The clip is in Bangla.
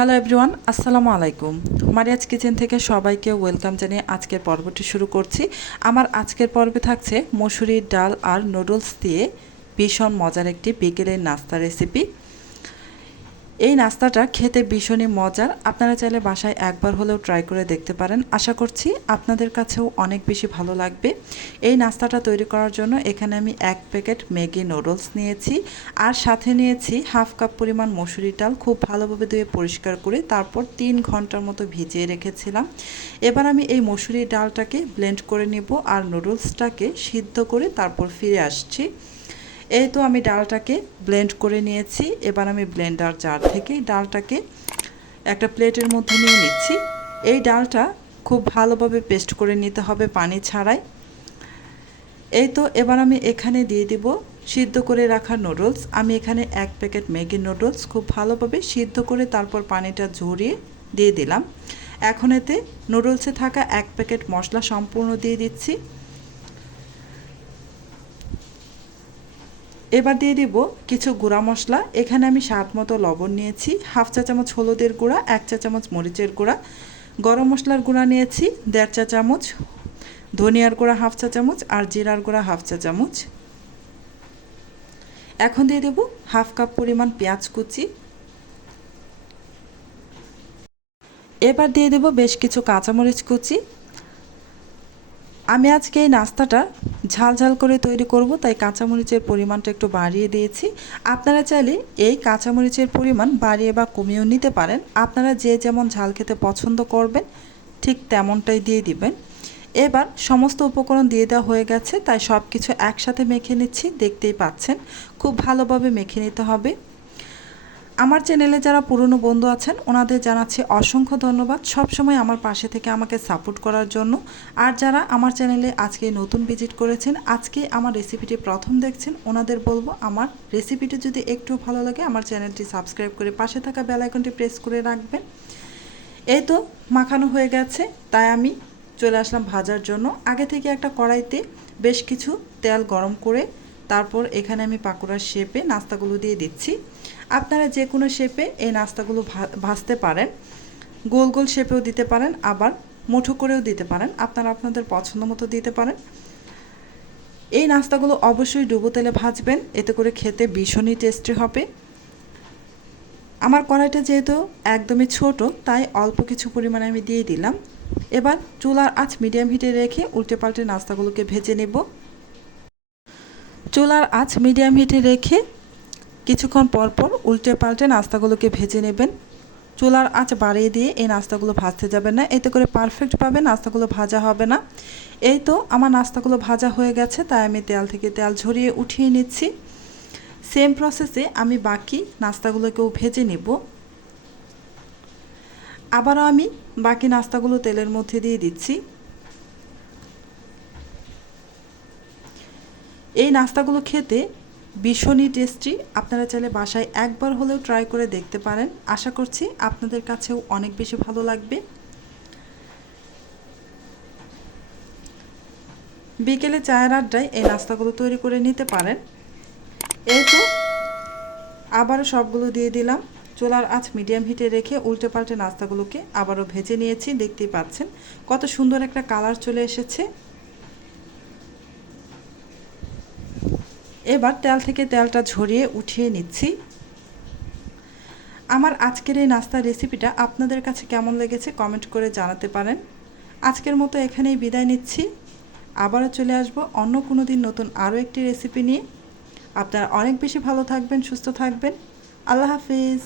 হ্যালো এভরিওয়ান আসসালামু আলাইকুম মারিয়াজ কিচেন থেকে সবাইকে ওয়েলকাম জানিয়ে আজকের পর্বটি শুরু করছি। আমার আজকের পর্বে থাকছে মসুরির ডাল আর নুডলস দিয়ে ভীষণ মজার একটি বিকেলের নাস্তা রেসিপি এই নাস্তাটা খেতে ভীষণই মজার। আপনারা চাইলে বাসায় একবার হলেও ট্রাই করে দেখতে পারেন। আশা করছি আপনাদের কাছেও অনেক বেশি ভালো লাগবে। এই নাস্তাটা তৈরি করার জন্য এখানে আমি এক প্যাকেট ম্যাগি নুডলস নিয়েছি আর সাথে নিয়েছি হাফ কাপ পরিমাণ মসুরি ডাল খুব ভালোভাবে ধুয়ে পরিষ্কার করে তারপর তিন ঘণ্টার মতো ভিজিয়ে রেখেছিলাম। এবার আমি এই মসুরি ডালটাকে ব্লেন্ড করে নিব আর নুডলসটাকে সিদ্ধ করে তারপর ফিরে আসছি। এই তো আমি ডালটাকে ব্লেন্ড করে নিয়েছি। এবার আমি ব্লেন্ডার জার থেকে ডালটাকে একটা প্লেটের মধ্যে নিয়ে নিচ্ছি। এই ডালটা খুব ভালোভাবে পেস্ট করে নিতে হবে পানি ছাড়াই। এই তো এবার আমি এখানে দিয়ে দিব সিদ্ধ করে রাখা নুডলস আমি এখানে এক প্যাকেট ম্যাগি নুডলস খুব ভালোভাবে সিদ্ধ করে তারপর পানিটা ঝরিয়ে দিয়ে দিলাম। এখন এতে নুডলসে থাকা এক প্যাকেট মশলা সম্পূর্ণ দিয়ে দিচ্ছি। এবার দিয়ে দিব কিছু গুঁড়া মশলা। এখানে আমি স্বাদ মতো লবণ নিয়েছি, হাফ চা চামচ হলুদের গুঁড়া, এক চা চামচ মরিচের গুঁড়া। গরম মশলার গুঁড়া নিয়েছি, দেড় চা চামচ ধনিয়ার গুঁড়া হাফ চা চামচ আর জিরার গুঁড়া হাফ চা চামচ। এখন দিয়ে দেব হাফ কাপ পরিমাণ পেঁয়াজ কুচি। এবার দিয়ে দেব বেশ কিছু কাঁচামরিচ কুচি। আমি আজকে এই নাস্তাটা ঝাল ঝাল করে তৈরি করব, তাই কাঁচামরিচের পরিমাণটা একটু বাড়িয়ে দিয়েছি। আপনারা চাইলে এই কাঁচামরিচের পরিমাণ বাড়িয়ে বা কমিয়েও নিতে পারেন। আপনারা যে যেমন ঝাল খেতে পছন্দ করবেন, ঠিক তেমনটাই দিয়ে দিবেন। এবার সমস্ত উপকরণ দিয়ে দেওয়া হয়ে গেছে, তাই সব কিছু একসাথে মেখে নিচ্ছি, দেখতেই পাচ্ছেন। খুব ভালোভাবে মেখে নিতে হবে। আমার চ্যানেলে যারা পুরনো বন্ধু আছেন, ওনাদের জানাচ্ছি অসংখ্য ধন্যবাদ। সবসময় আমার পাশে থেকে আমাকে সাপোর্ট করার জন্য। আর যারা আমার চ্যানেলে আজকে নতুন ভিজিট করেছেন, আজকে আমার রেসিপিটি প্রথম দেখছেন, ওনাদের বলব আমার রেসিপিটি যদি একটু ভালো লাগে, আমার চ্যানেলটি সাবস্ক্রাইব করে পাশে থাকা বেল আইকনটি প্রেস করে রাখবেন। এই তো মাখানো হয়ে গেছে, তাই আমি চলে আসলাম ভাজার জন্য। আগে থেকে একটা কড়াইতে বেশ কিছু তেল গরম করে তারপর এখানে আমি পাকোড়ার শেপে নাস্তাগুলো দিয়ে দিচ্ছি। আপনারা যে কোনো শেপে এই নাস্তাগুলো ভাজতে পারেন। গোল গোল শেপেও দিতে পারেন, আবার মুঠো করেও দিতে পারেন। আপনারা আপনাদের পছন্দ মতো দিতে পারেন। এই নাস্তাগুলো অবশ্যই ডুবো তেলে ভাজবেন, এতে করে খেতে ভীষণই টেস্টি হবে। আমার কড়াইটা যেহেতু একদমই ছোট, তাই অল্প কিছু পরিমাণে আমি দিয়ে দিলাম। এবার চুলার আঁচ মিডিয়াম হিটে রেখে উল্টে পাল্টে নাস্তাগুলোকে ভেজে নেব। চুলার আঁচ মিডিয়াম হিটে রেখে কিছুক্ষণ পরপর উল্টে পাল্টে নাস্তাগুলোকে ভেজে নেবেন। চুলার আঁচ বাড়িয়ে দিয়ে এই নাস্তাগুলো ভাজতে যাবেন না। এতে করে পারফেক্টভাবে নাস্তাগুলো ভাজা হবে না। এই তো আমার নাস্তাগুলো ভাজা হয়ে গেছে, তাই আমি তেল থেকে তেল ঝরিয়ে উঠিয়ে নিচ্ছি। সেম প্রসেসে আমি বাকি নাস্তাগুলোকেও ভেজে নেব। আবারও আমি বাকি নাস্তাগুলো তেলের মধ্যে দিয়ে দিচ্ছি। এই নাস্তাগুলো খেতে ভীষণই টেস্টি আপনারা চাইলে বাসায় একবার হলেও ট্রাই করে দেখতে পারেন। আশা করছি আপনাদের কাছেও অনেক বেশি ভালো লাগবে। বিকেলে চায়ের আড্ডায় এই নাস্তাগুলো তৈরি করে নিতে পারেন। এই তো, আবারও সবগুলো দিয়ে দিলাম। চোলার আঁচ মিডিয়াম হিটে রেখে উল্টে পাল্টে নাস্তাগুলোকে আবারও ভেজে নিয়েছি, দেখতেই পাচ্ছেন। কত সুন্দর একটা কালার চলে এসেছে। এবার তেল থেকে তেলটা ঝরিয়ে উঠিয়ে নিচ্ছি। আমার আজকের এই নাস্তার রেসিপিটা আপনাদের কাছে কেমন লেগেছে কমেন্ট করে জানাতে পারেন। আজকের মতো এখানেই বিদায় নিচ্ছি। আবারও চলে আসব অন্য কোনো দিন নতুন আরও একটি রেসিপি নিয়ে। আপনারা অনেক বেশি ভালো থাকবেন, সুস্থ থাকবেন। আল্লাহ হাফিজ।